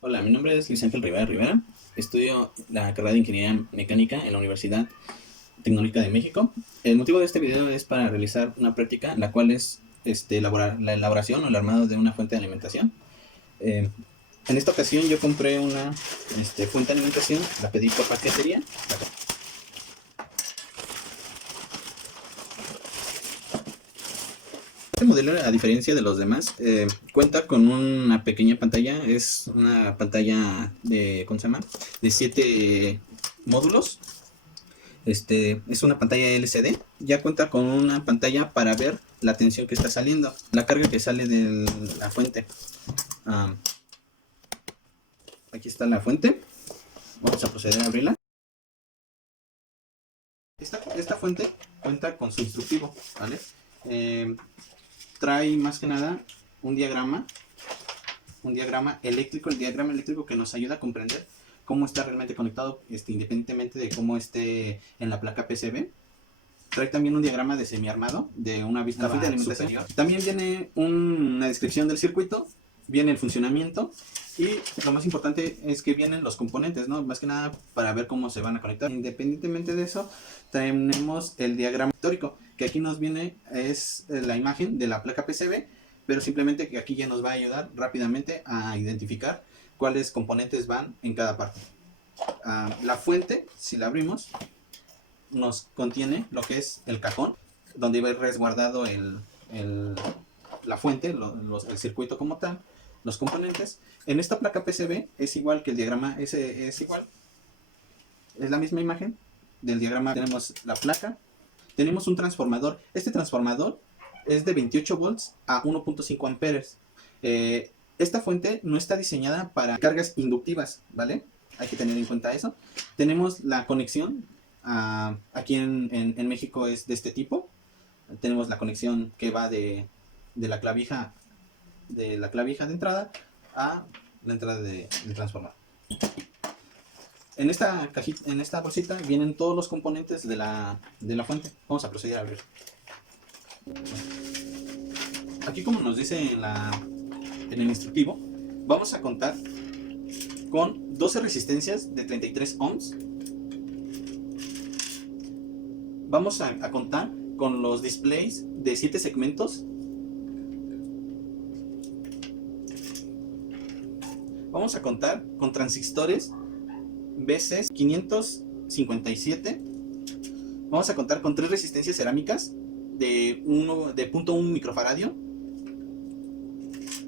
Hola, mi nombre es Luis Ángel Rivera Rivera. Estudio la carrera de Ingeniería Mecánica en la Universidad Tecnológica de México. El motivo de este video es para realizar una práctica, la cual es elaborar la elaboración o el armado de una fuente de alimentación. Eh, en esta ocasión yo compré una fuente de alimentación, la pedí por paquetería. Este modelo, a diferencia de los demás, cuenta con una pequeña pantalla. Es una pantalla de, ¿cómo se llama? De 7 módulos. Es una pantalla LCD. Ya cuenta con una pantalla para ver la tensión que está saliendo, la carga que sale de la fuente. Ah, aquí está la fuente. Vamos a proceder a abrirla. Esta fuente cuenta con su instructivo, ¿vale? Eh, Trae más que nada un diagrama eléctrico, el diagrama eléctrico que nos ayuda a comprender cómo está realmente conectado, independientemente de cómo esté en la placa PCB. Trae también un diagrama de semiarmado de una vista de alimentación. También viene una descripción del circuito, viene el funcionamiento y lo más importante es que vienen los componentes, ¿no? Más que nada para ver cómo se van a conectar. Independientemente de eso, tenemos el diagrama histórico, que aquí nos viene, es la imagen de la placa PCB, pero simplemente que aquí ya nos va a ayudar rápidamente a identificar cuáles componentes van en cada parte. La fuente, si la abrimos, nos contiene lo que es el cajón, donde va resguardado la fuente, el circuito como tal, los componentes. En esta placa PCB es igual que el diagrama, es igual, es la misma imagen del diagrama. Tenemos la placa, tenemos un transformador. Este transformador es de 28 volts a 1.5 amperes. Esta fuente no está diseñada para cargas inductivas, ¿vale? Hay que tener en cuenta eso. Tenemos la conexión, aquí en México es de este tipo. Tenemos la conexión que va de la clavija de entrada a la entrada del transformador. En esta cajita, en esta bolsita vienen todos los componentes de la fuente. Vamos a proceder a abrir. Aquí, como nos dice en el instructivo, vamos a contar con 12 resistencias de 33 ohms. Vamos a contar con los displays de 7 segmentos. Vamos a contar con transistores BC 557. Vamos a contar con 3 resistencias cerámicas de 0.1 microfaradio.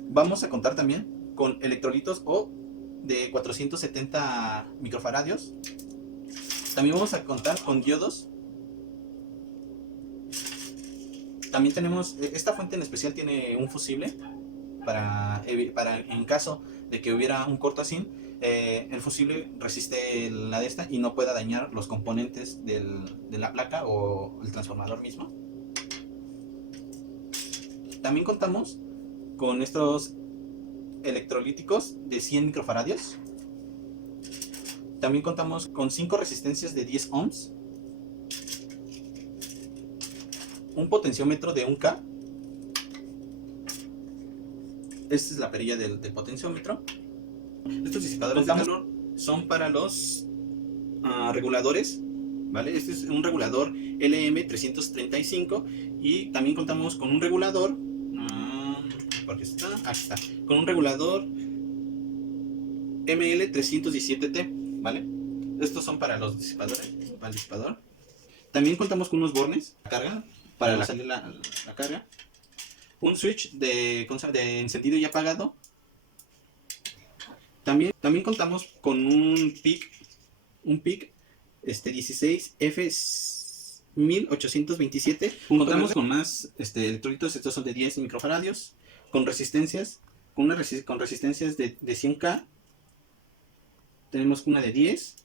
Vamos a contar también con electrolitos O de 470 microfaradios. También vamos a contar con diodos. También tenemos, esta fuente en especial tiene un fusible para en caso de que hubiera un corto así, el fusible resiste la de esta y no pueda dañar los componentes de la placa o el transformador mismo. También contamos con estos electrolíticos de 100 microfaradios. También contamos con 5 resistencias de 10 ohms, un potenciómetro de 1K. Esta es la perilla del potenciómetro. Estos disipadores de calor son para los reguladores, ¿vale? Este es un regulador LM335 y también contamos con un regulador, ¿por está? Aquí está, con un regulador ML317T, ¿vale? Estos son para los disipadores, para el disipador. También contamos con unos bornes de carga para salir la carga. Un switch de encendido y apagado. También contamos con un PIC 16F1827. Contamos con más electrolitos, estos son de 10 microfaradios, con resistencias, con resistencias de 100K. Tenemos una de 10,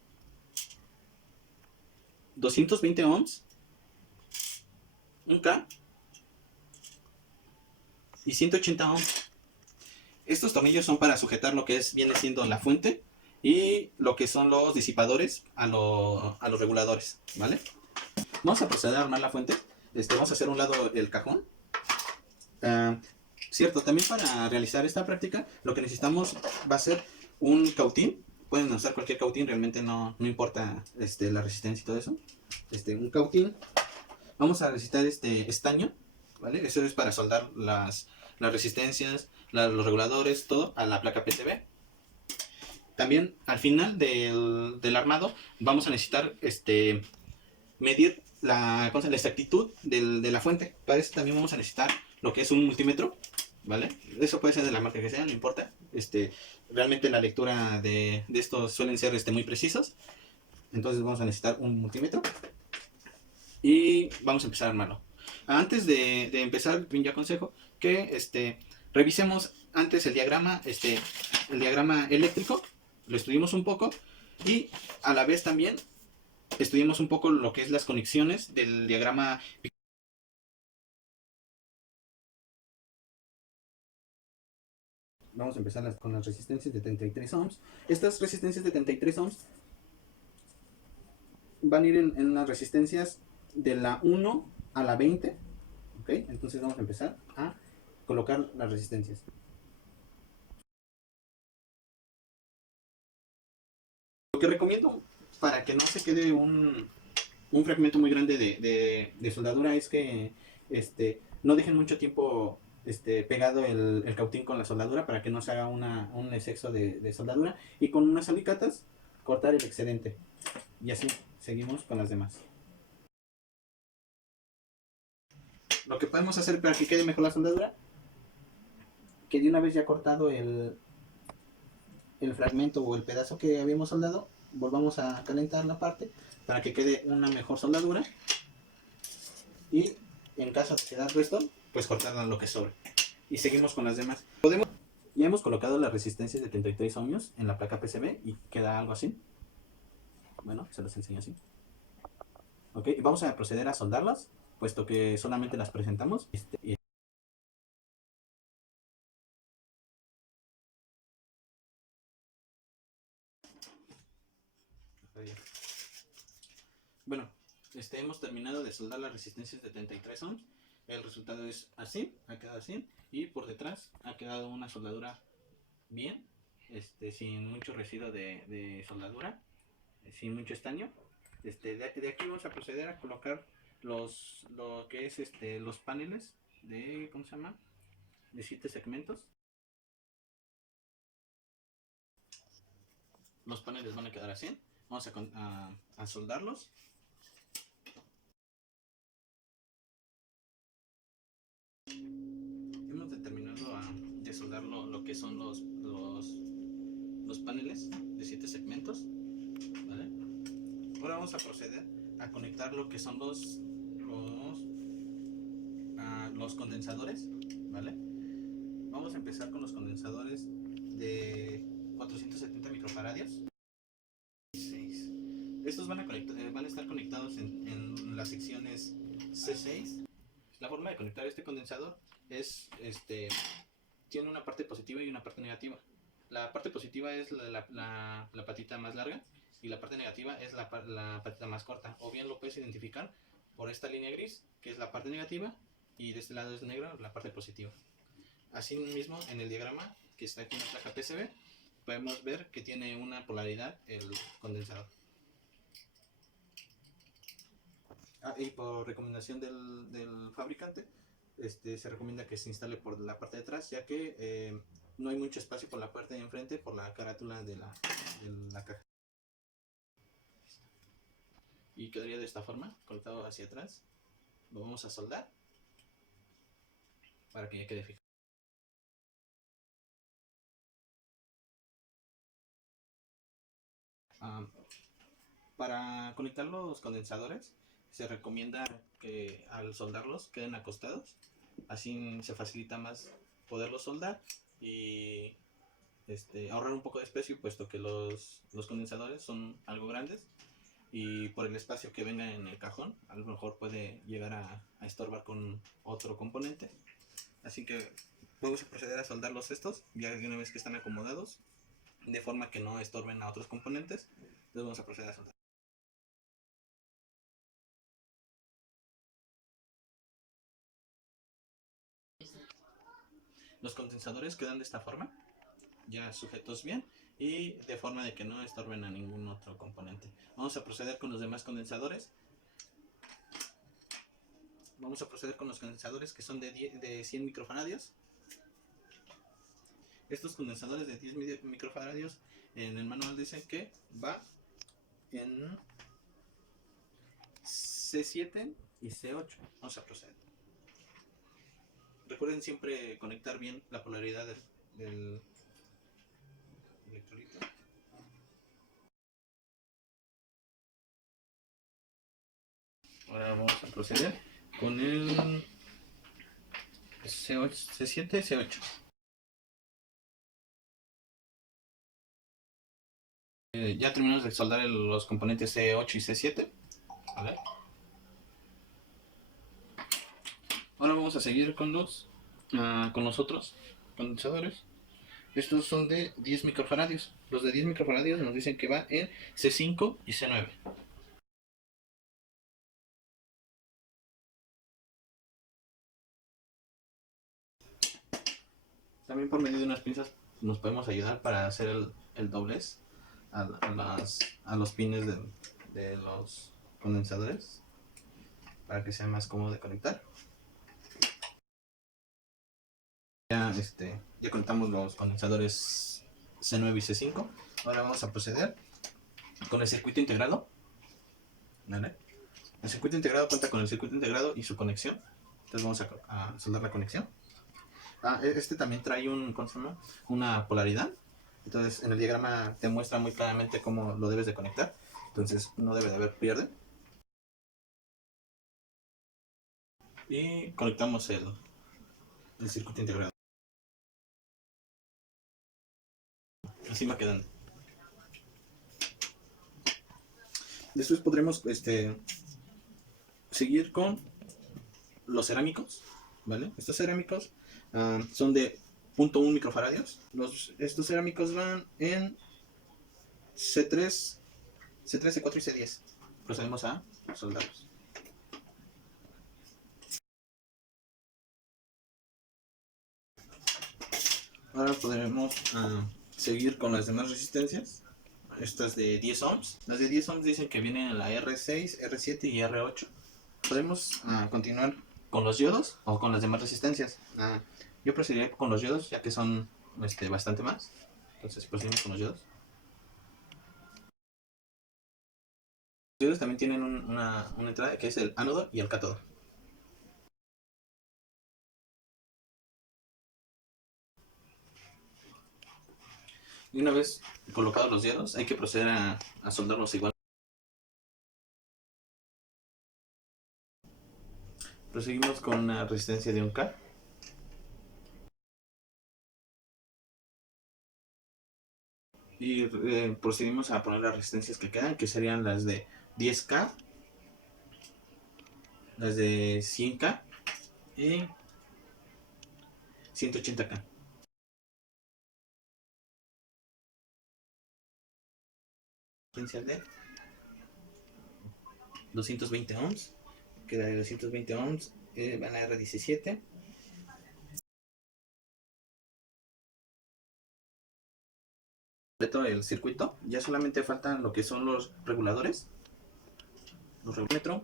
220 ohms, 1K y 180 ohms. Estos tornillos son para sujetar lo que viene siendo la fuente y lo que son los disipadores a los reguladores, ¿vale? Vamos a proceder a armar la fuente. Vamos a hacer a un lado el cajón. Cierto, también para realizar esta práctica lo que necesitamos va a ser un cautín. Pueden usar cualquier cautín, realmente no importa la resistencia y todo eso. Un cautín. Vamos a necesitar estaño, ¿vale? Eso es para soldar las resistencias, los reguladores, todo a la placa PCB. También al final del armado vamos a necesitar medir la exactitud de la fuente. Para eso también vamos a necesitar lo que es un multímetro, ¿vale? Eso puede ser de la marca que sea, no importa. Realmente la lectura de estos suelen ser muy precisos. Entonces vamos a necesitar un multímetro y vamos a empezar a armarlo. Antes de empezar, bien, yo aconsejo que revisemos antes el diagrama eléctrico, lo estudiemos un poco y a la vez también estudiemos un poco lo que es las conexiones del diagrama. Vamos a empezar con las resistencias de 33 ohms. Estas resistencias de 33 ohms van a ir en las resistencias de la 1 a la 20. ¿Ok? Entonces vamos a empezar a colocar las resistencias. Lo que recomiendo para que no se quede un fragmento muy grande de soldadura es que no dejen mucho tiempo pegado el cautín con la soldadura para que no se haga un exceso de soldadura, y con unas alicatas cortar el excedente, y así seguimos con las demás. Lo que podemos hacer para que quede mejor la soldadura, que de una vez ya cortado el fragmento o el pedazo que habíamos soldado, volvamos a calentar la parte para que quede una mejor soldadura, y en caso de quedar resto, pues cortar lo que sobre. Y seguimos con las demás. Ya hemos colocado las resistencias de 33 ohmios en la placa PCB y queda algo así. Bueno, se los enseño así. Ok, vamos a proceder a soldarlas, puesto que solamente las presentamos. Bueno, hemos terminado de soldar las resistencias de 33 ohms. El resultado es así, ha quedado así. Y por detrás ha quedado una soldadura bien, sin mucho residuo de soldadura, sin mucho estaño. De aquí vamos a proceder a colocar lo que es los paneles de, ¿cómo se llama? De 7 segmentos. Los paneles van a quedar así. Vamos a soldarlos. Hemos determinado de soldar lo que son los paneles de 7 segmentos, ¿vale? Ahora vamos a proceder a conectar lo que son los condensadores, ¿vale? Vamos a empezar con los condensadores de 470 microfaradios. Estos van a estar conectados en las secciones C6. La forma de conectar este condensador es, tiene una parte positiva y una parte negativa. La parte positiva es la patita más larga, y la parte negativa es la patita más corta. O bien lo puedes identificar por esta línea gris, que es la parte negativa, y de este lado es negro, la parte positiva. Así mismo, en el diagrama que está aquí en la placa PCB, podemos ver que tiene una polaridad el condensador. Y por recomendación del fabricante, se recomienda que se instale por la parte de atrás, ya que no hay mucho espacio por la parte de enfrente por la carátula de la caja. Y quedaría de esta forma, conectado hacia atrás. Lo vamos a soldar para que ya quede fijo. Para conectar los condensadores, se recomienda que al soldarlos queden acostados. Así se facilita más poderlos soldar y ahorrar un poco de espacio, puesto que los condensadores son algo grandes, y por el espacio que venga en el cajón a lo mejor puede llegar a estorbar con otro componente. Así que vamos a proceder a soldarlos estos ya de una vez que están acomodados, de forma que no estorben a otros componentes. Entonces vamos a proceder a soldar. Los condensadores quedan de esta forma, ya sujetos bien, y de forma de que no estorben a ningún otro componente. Vamos a proceder con los demás condensadores. Vamos a proceder con los condensadores que son de 100 microfaradios. Estos condensadores de 10 microfaradios en el manual dicen que va en C7 y C8. Vamos a proceder. Recuerden siempre conectar bien la polaridad del electrolito. Ahora vamos a proceder con el C8, C7, C8. Ya terminamos de soldar los componentes C8 y C7. ¿Vale? Ahora vamos a seguir con los otros condensadores. Estos son de 10 microfaradios. Los de 10 microfaradios nos dicen que va en C5 y C9. También por medio de unas pinzas nos podemos ayudar para hacer el doblez a los pines de los condensadores, para que sea más cómodo de conectar. Ya conectamos los condensadores C9 y C5. Ahora vamos a proceder con el circuito integrado. ¿Vale? El circuito integrado cuenta con el circuito integrado y su conexión. Entonces vamos a soldar la conexión. Este también trae una polaridad. Entonces en el diagrama te muestra muy claramente cómo lo debes de conectar. Entonces no debe de haber pierde. Y conectamos el circuito integrado. Así va quedando. Después podremos seguir con los cerámicos, ¿vale? Estos cerámicos son de 0.1 microfaradios. Estos cerámicos van en C3, C4 y C10. Procedemos a soldarlos. Ahora podremos seguir con las demás resistencias. Estas de 10 ohms. Las de 10 ohms dicen que vienen en la R6, R7 y R8. Podemos continuar con los diodos o con las demás resistencias. Yo procedería con los diodos, ya que son bastante más. Entonces procedemos con los diodos. Los diodos también tienen una entrada que es el ánodo y el cátodo. Y una vez colocados los diodos, hay que proceder a soldarlos igual. Proseguimos con una resistencia de 1K. Y procedimos a poner las resistencias que quedan, que serían las de 10K, las de 100K y 180K. Resistencia de 220 ohms, que la de 220 ohms van a R17. El circuito, ya solamente faltan lo que son los reguladores,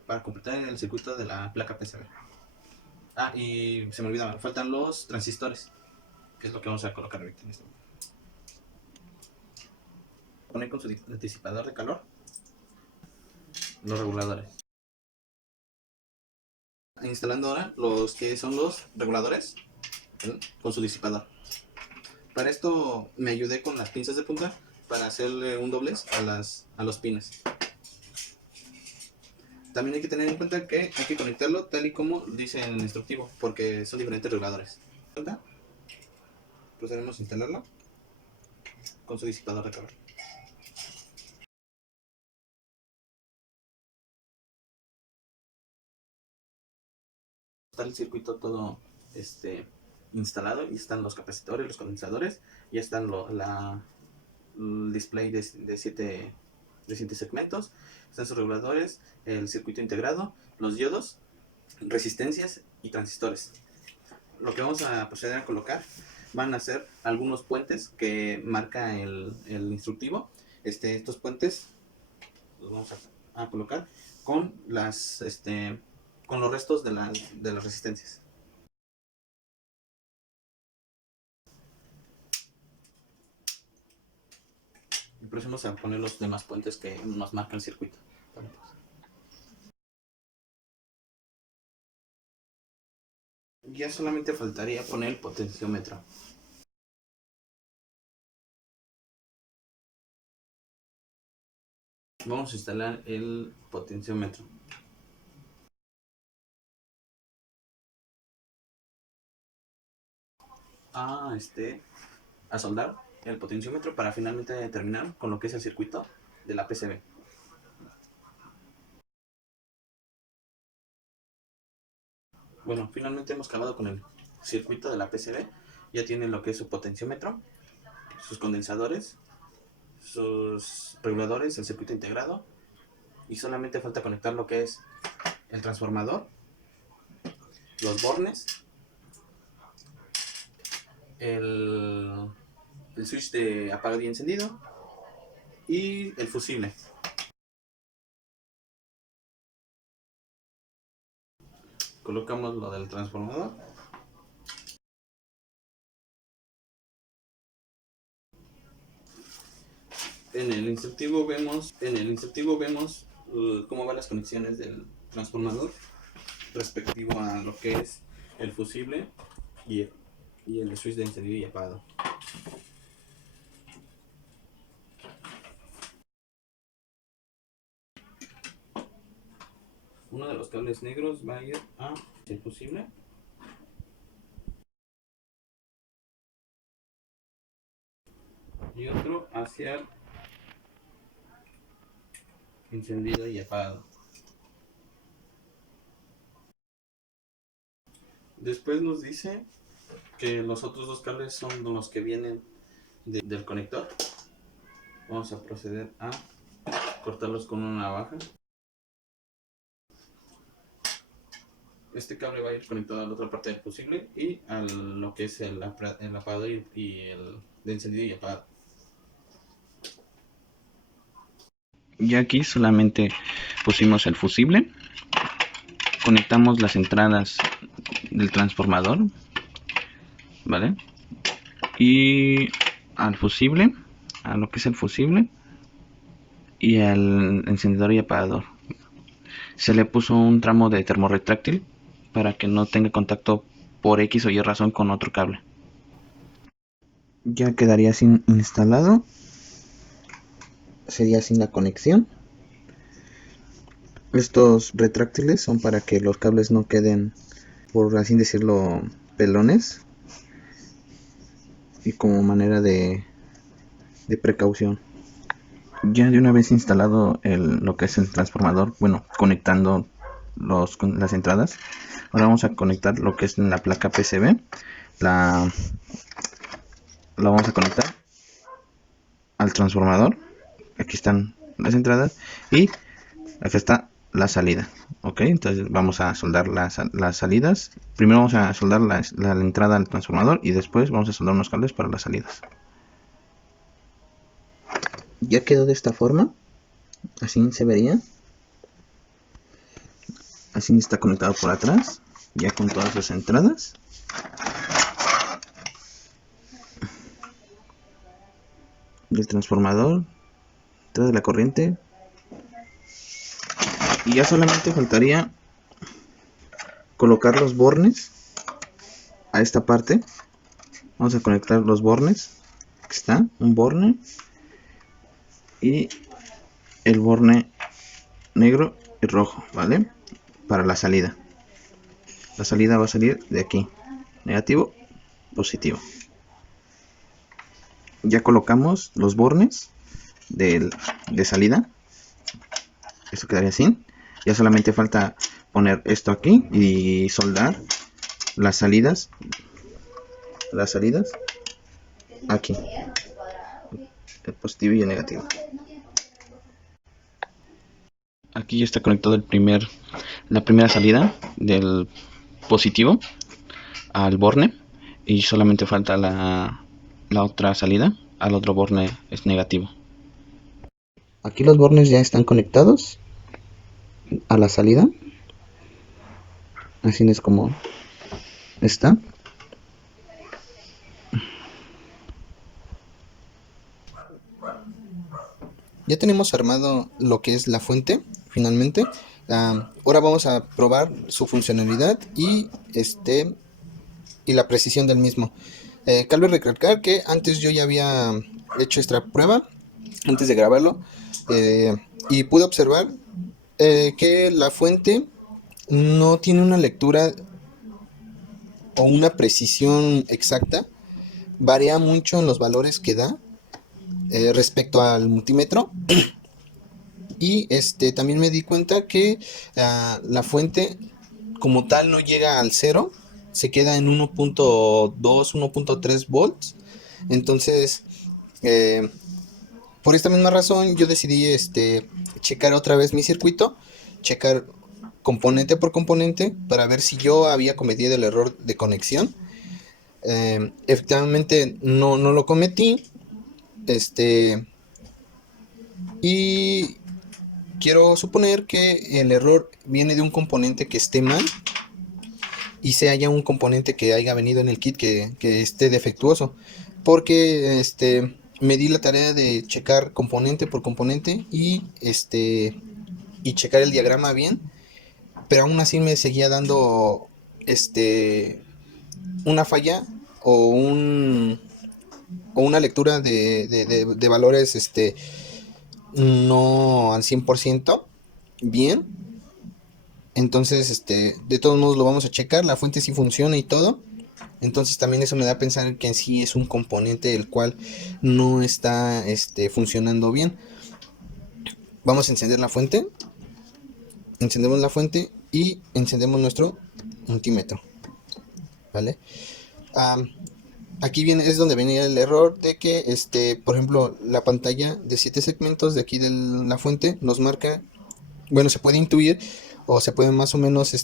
para completar el circuito de la placa PCB. Y se me olvidaba, faltan los transistores, que es lo que vamos a colocar ahorita en este momento. Poner con su disipador de calor los reguladores. Instalando ahora los que son los reguladores con su disipador. Para esto me ayudé con las pinzas de punta para hacerle un doblez a los pines. También hay que tener en cuenta que hay que conectarlo tal y como dice en el instructivo, porque son diferentes reguladores. Procedemos a instalarlo con su disipador de calor. Está el circuito todo instalado y están los capacitores, los condensadores, ya están el display de 7 segmentos, están sus reguladores, el circuito integrado, los diodos, resistencias y transistores. Lo que vamos a proceder a colocar van a ser algunos puentes que marca el instructivo. Estos puentes los vamos a colocar con con los restos de las resistencias. Y procedemos a poner los demás puentes que nos marcan el circuito. Ya solamente faltaría poner el potenciómetro. Vamos a instalar el potenciómetro. A soldar el potenciómetro para finalmente terminar con lo que es el circuito de la PCB. Bueno, finalmente hemos acabado con el circuito de la PCB. Ya tiene lo que es su potenciómetro, sus condensadores, sus reguladores, el circuito integrado, y solamente falta conectar lo que es el transformador, los bornes, el switch de apagado y encendido y el fusible. Colocamos lo del transformador. En el instructivo vemos cómo van las conexiones del transformador respectivo a lo que es el fusible y el switch de encendido y apagado. Uno de los cables negros va a ir a el fusible. Y otro hacia el encendido y apagado. Después nos dice que los otros dos cables son los que vienen del conector. Vamos a proceder a cortarlos con una navaja. Este cable va a ir conectado a la otra parte del fusible y a lo que es el apagador y el de encendido y apagado. Ya aquí solamente pusimos el fusible, conectamos las entradas del transformador, ¿vale? Y al fusible, a lo que es el fusible y al encendedor y apagador. Se le puso un tramo de termorretráctil para que no tenga contacto por X o Y razón con otro cable. Ya quedaría sin instalado, sería sin la conexión. Estos retráctiles son para que los cables no queden, por así decirlo, pelones, y como manera de precaución. Ya de una vez instalado lo que es el transformador, bueno, conectando las entradas, ahora vamos a conectar lo que es la placa PCB. La vamos a conectar al transformador. Aquí están las entradas y acá está la salida. Ok, entonces vamos a soldar las salidas. Primero vamos a soldar la entrada al transformador y después vamos a soldar unos cables para las salidas. Ya quedó de esta forma, así se vería. Así está conectado por atrás, ya con todas las entradas. Del transformador, entrada de la corriente. Y ya solamente faltaría colocar los bornes a esta parte. Vamos a conectar los bornes. Aquí está, un borne y el borne negro y rojo, ¿vale? Para la salida. La salida va a salir de aquí, negativo, positivo. Ya colocamos los bornes de salida. Esto quedaría así. Ya solamente falta poner esto aquí y soldar las salidas aquí, el positivo y el negativo. Aquí ya está conectado la primera salida del positivo al borne. y solamente falta la otra salida. Al otro borne es negativo. Aquí los bornes ya están conectados a la salida. Así es como está. Ya tenemos armado lo que es la fuente, finalmente. Ahora vamos a probar su funcionalidad y la precisión del mismo. Cabe recalcar que antes yo ya había hecho esta prueba, antes de grabarlo, y pude observar que la fuente no tiene una lectura o una precisión exacta, varía mucho en los valores que da respecto al multímetro. Y también me di cuenta que la fuente como tal no llega al cero, se queda en 1.2, 1.3 volts. Entonces, eh, por esta misma razón, yo decidí checar otra vez mi circuito, checar componente por componente para ver si yo había cometido el error de conexión. Efectivamente, no lo cometí. Y quiero suponer que el error viene de un componente que esté mal y se haya un componente que haya venido en el kit que esté defectuoso. Porque me di la tarea de checar componente por componente y checar el diagrama bien, pero aún así me seguía dando una falla o o una lectura de valores no al 100% bien. Entonces, de todos modos lo vamos a checar, la fuente sí funciona y todo. Entonces también eso me da a pensar que en sí es un componente el cual no está funcionando bien. Vamos a encender la fuente. Encendemos la fuente y encendemos nuestro multímetro. ¿Vale? Um, Aquí es donde venía el error de que, por ejemplo, la pantalla de 7 segmentos de aquí de la fuente nos marca, bueno, se puede intuir o se puede más o menos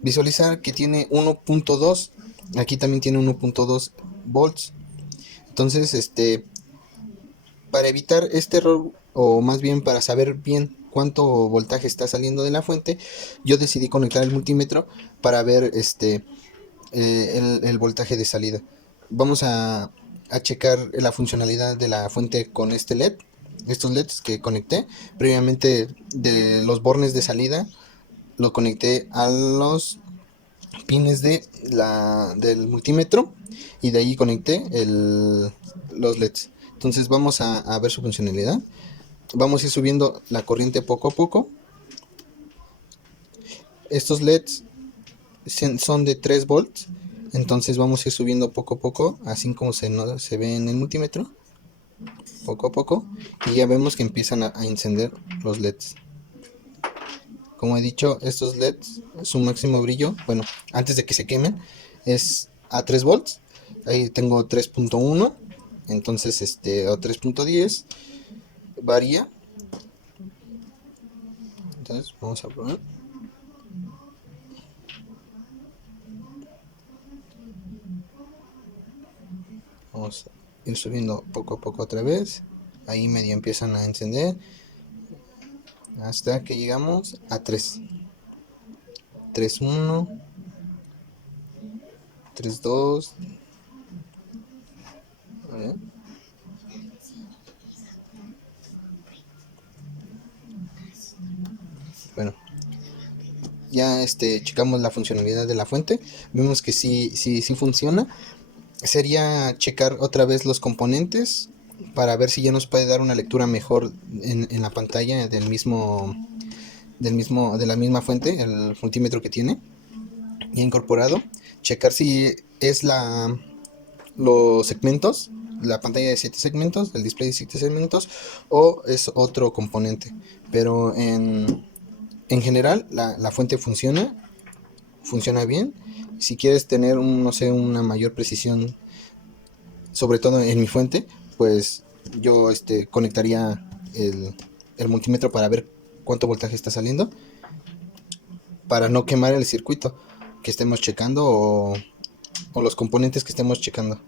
visualizar que tiene 1.2, aquí también tiene 1.2 volts. Entonces, para evitar este error, o más bien para saber bien cuánto voltaje está saliendo de la fuente, yo decidí conectar el multímetro para ver el voltaje de salida. Vamos a checar la funcionalidad de la fuente con este LED. Estos LEDs que conecté previamente de los bornes de salida, lo conecté a los pines del multímetro y de ahí conecté los LEDs. Entonces vamos a ver su funcionalidad. Vamos a ir subiendo la corriente poco a poco. Estos LEDs son de 3 volts. Entonces vamos a ir subiendo poco a poco, así como se ve en el multímetro. Poco a poco. Y ya vemos que empiezan a encender los LEDs. Como he dicho, estos LEDs, su máximo brillo, bueno, antes de que se quemen, es a 3 volts. Ahí tengo 3.1, entonces o 3.10, varía. Entonces vamos a probar. Vamos a ir subiendo poco a poco otra vez. Ahí medio empiezan a encender. Hasta que llegamos a 3. 3.1. 3.2. Bueno, ya checamos la funcionalidad de la fuente. Vemos que sí funciona. Sería checar otra vez los componentes para ver si ya nos puede dar una lectura mejor en la pantalla de la misma fuente, el multímetro que tiene ya incorporado. Checar si es los segmentos, la pantalla de 7 segmentos, el display de 7 segmentos, o es otro componente. Pero en general la fuente funciona bien. Si quieres tener no sé, una mayor precisión, sobre todo en mi fuente, pues yo conectaría el multímetro para ver cuánto voltaje está saliendo, para no quemar el circuito que estemos checando o los componentes que estemos checando.